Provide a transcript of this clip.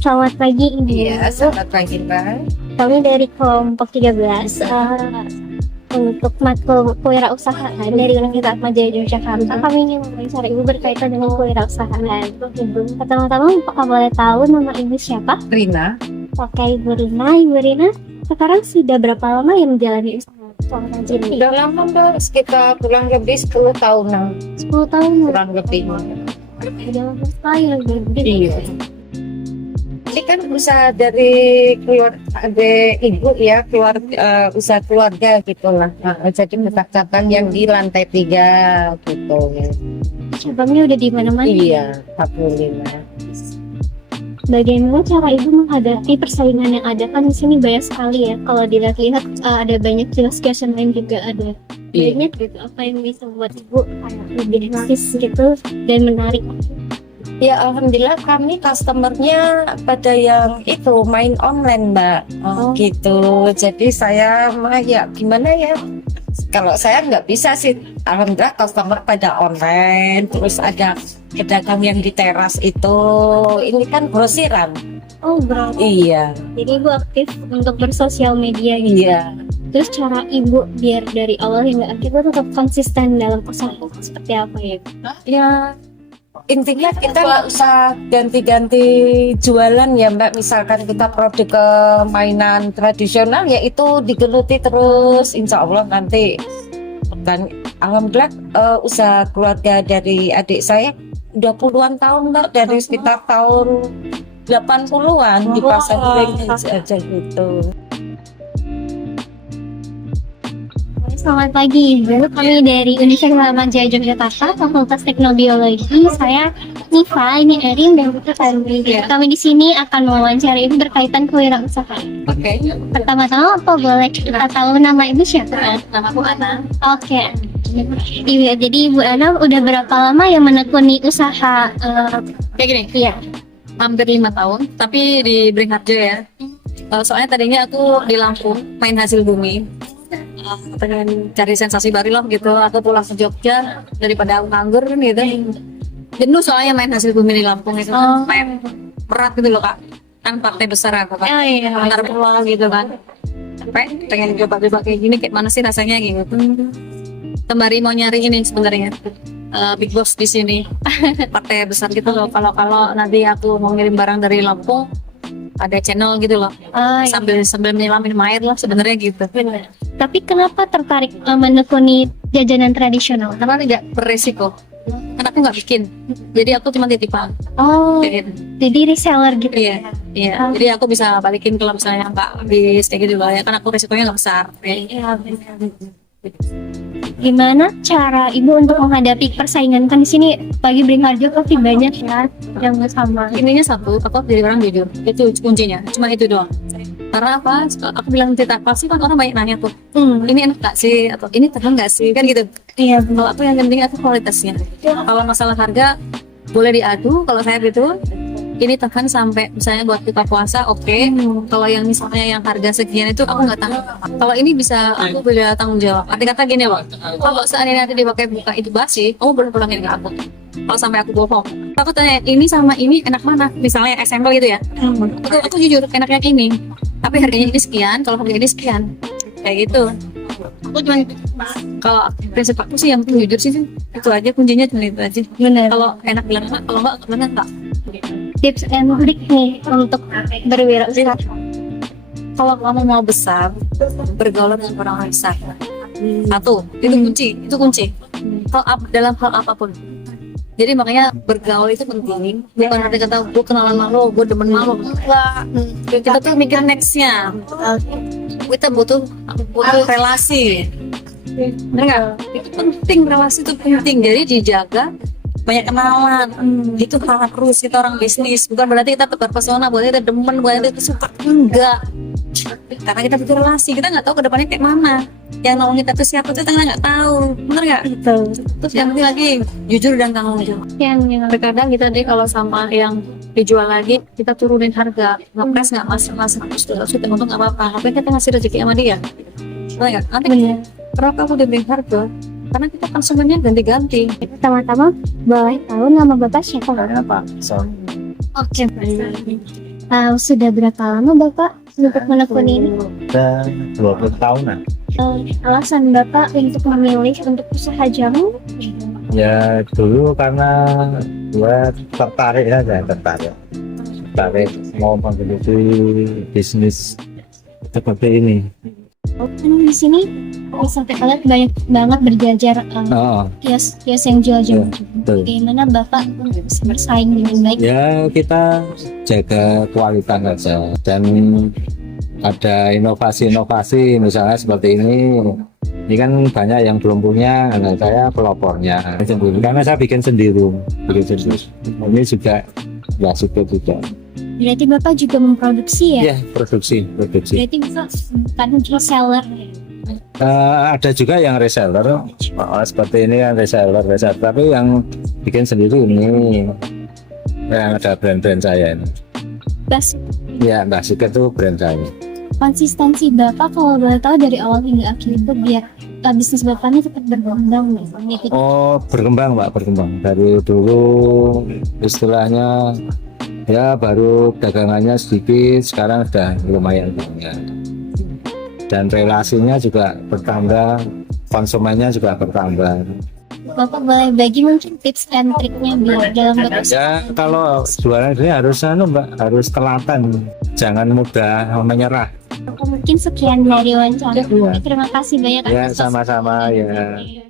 Selamat pagi Ibu. Iya, selamat pagi Mbak. Kami dari kelompok 13 untuk matkul kewirausahaan dari Universitas Atmajaya Yogyakarta. Kami ingin mewawancara Ibu berkaitan dengan kewirausahaan. Pertama-tama, apakah boleh tahu nama Ibu siapa? Rina, Oke, Ibu Rina. Ibu Rina, sekarang sudah berapa lama yang menjalani usaha keuangan ini? udah lama Mbak, sekitar kurang lebih 10 tahunan, 10 tahun. kurang lebih. Udah lama sekali lebih. Iya. Ini kan usaha dari ibu ya, usaha keluarga gitulah. Jadi buka cabang yang di lantai 3 gitu. Cabangnya udah di mana-mana. Iya, 45. Bagaimana cara Ibu menghadapi persaingan yang ada? Kan di sini banyak sekali ya. Kalau dilihat-lihat ada banyak kios-kios yang lain juga ada. Iya. Banyak gitu. Apa yang bisa buat Ibu kayak lebih eksis gitu dan menarik? Ya alhamdulillah kami customernya pada yang itu main online Mbak. Gitu. Jadi saya mah ya gimana ya, kalau saya nggak bisa sih, alhamdulillah customer pada online. Terus ada pedagang yang di teras itu, ini kan grosiran. Oh, berarti. Iya. Jadi Ibu aktif untuk bersosial media gitu. Iya. Terus cara Ibu biar dari awal hingga akhir itu tetap konsisten dalam usaha seperti apa ya? Ya intinya kita nggak usah ganti-ganti jualan ya Mbak. Misalkan kita produk ke mainan tradisional, ya itu digeluti terus, insya Allah nanti. Dan alhamdulillah usaha keluarga dari adik saya udah puluhan tahun Mbak, dari sekitar tahun 80-an di pasar Kuring aja gitu. Selamat pagi Ibu, kami dari Universitas Atmajaya Yogyakarta, Fakultas Teknologi Biologi. Saya Niva, ini Erin dan Putri. Kami di sini akan mewawancara Ibu berkaitan kewirausahaan. Oke. Pertama-tama apa boleh kita tahu nama Ibu siapa? Nama aku Ana. Oke. Iya, jadi Ibu Ana udah berapa lama yang menekuni usaha? Kayak gini, Iya. hampir 5 tahun, tapi di Beringharjo ya. Soalnya tadinya aku di Lampung main hasil bumi. Pengen cari sensasi baru loh gitu. Aku pulang ke Jogja daripada aku nganggur kan gitu. Jenuh soalnya main hasil bumi di Lampung itu. Main berat gitu loh Kak. Kan partai besar aku kan. Oh iya. Antar pulau gitu kan. Sampai pengen coba-coba kayak gini, kayak mana sih rasanya gitu. Kembali mau nyari ini sebenarnya. Big Boss di sini. Partai besar gitu loh. Kalau nanti aku mau ngirim barang dari Lampung, ada channel gitu loh. Sambil minum air lah sebenarnya gitu. Benar. Tapi kenapa tertarik menekuni jajanan tradisional? Karena tidak beresiko. Karena aku nggak bikin. Jadi aku cuma titipan. Oh, Gitu. jadi reseller gitu. Iya, iya. Jadi aku bisa balikin kalau misalnya nggak habis kayak gitu loh ya. Kan aku resikonya nggak besar. Iya, benar. Gimana cara Ibu untuk menghadapi persaingan? Kan di sini pagi Beringharjo pasti banyak ya yang sama. Intinya satu, aku jadi orang jujur. Itu kuncinya. Cuma itu doang. Karena apa? Aku bilang cerita pasti kan orang banyak nanya tuh. Ini enak gak sih? Atau ini terang gak sih? Kan gitu. Iya, Kalau aku yang penting aku kualitasnya. Kalau masalah harga boleh diadu. Kalau saya gitu, ini tekan sampai misalnya buat buka puasa, oke. Kalau yang misalnya yang harga sekian itu aku nggak tahu. Kalau ini bisa aku beda tanggung jawab. Arti kata gini loh, kalau seandainya nanti dipakai buka itu basi, kamu boleh pulangin ke aku. Kalau sampai aku bohong, aku tanya ini sama ini enak mana? Misalnya sampel gitu ya. Aku jujur enaknya ini, tapi harganya ini sekian. Kalau harganya ini sekian, kayak gitu. Aku cuma kalau prinsip aku sih yang penting jujur sih, itu aja kuncinya, cuma itu aja. benar. Kalau enak bilang enak, kalau enggak. Tips and trik nih untuk berwirausaha. Kalau kamu mau besar, bergaul dengan orang besar. Satu, itu kunci. Dalam hal apapun. Jadi makanya bergaul itu penting. Bukan arti kata gue kenalan malu, gue demen malu. Enggak. Kita tuh mikir nextnya. Kita butuh relasi. Bener nggak? Itu penting, relasi itu penting. Jadi dijaga, banyak kenalan. Itu harus kita orang bisnis. Bukan berarti kita tebar pesona, buat kita demen, buat kita suka. Enggak. karena kita butuh relasi, kita nggak tahu ke depannya kayak mana, yang nolong kita tuh siapa tuh kita nggak tahu, bener nggak? Betul. Terus yang penting lagi jujur dan tanggung jawab. Yang Terkadang kita deh kalau sama yang dijual lagi kita turunin harga, ngepres nggak masalah 100 200 untuk nggak apa-apa, tapi kita ngasih rezeki sama dia, bener nggak? Nanti benar. kalau kamu udah beli harga, karena kita konsumennya ganti-ganti. Pertama-tama boleh tahu nama Bapak siapa? Pak Oke. Sudah berapa lama Bapak untuk menekuni ini? udah 20 tahunan. Alasan Bapak untuk memilih untuk usaha jamu? Ya dulu karena gua tertarik saja, tertarik mau menggeluti bisnis seperti ini. Kan di sini bisa kita lihat banyak banget berjajar Oh, kios yang jual jamu. betul. Bagaimana Bapak bisa bersaing dengan baik? Ya kita jaga kualitas saja dan ada inovasi-inovasi misalnya seperti ini. Ini kan banyak yang belum punya, nah saya pelopornya sendiri karena saya bikin sendiri. Ini juga ya suka juga. Berarti Bapak juga memproduksi ya? Ya produksi. Berarti Bapak bukan reseller. Ada juga yang reseller, seperti ini kan reseller, tapi yang bikin sendiri ini yang ada brand-brand saya ini. Bas, Ya Mbak Sika itu brand saya. konsistensi Bapak kalau boleh tahu dari awal hingga akhir itu biar bisnis Bapaknya tetap berkembang nih. Mengikuti Oh berkembang Mbak, berkembang dari dulu istilahnya ya baru dagangannya sedikit, sekarang sudah lumayan banyak. Dan relasinya juga bertambah, konsumennya juga bertambah. Bapak boleh bagi mungkin tips and triknya biar dalam berusaha. Ya kalau jualan ini harus Mbak, harus telaten, jangan mudah menyerah. Mungkin sekian dari wawancara. Iya. Terima kasih banyak Ya atas sama-sama ya. waktunya.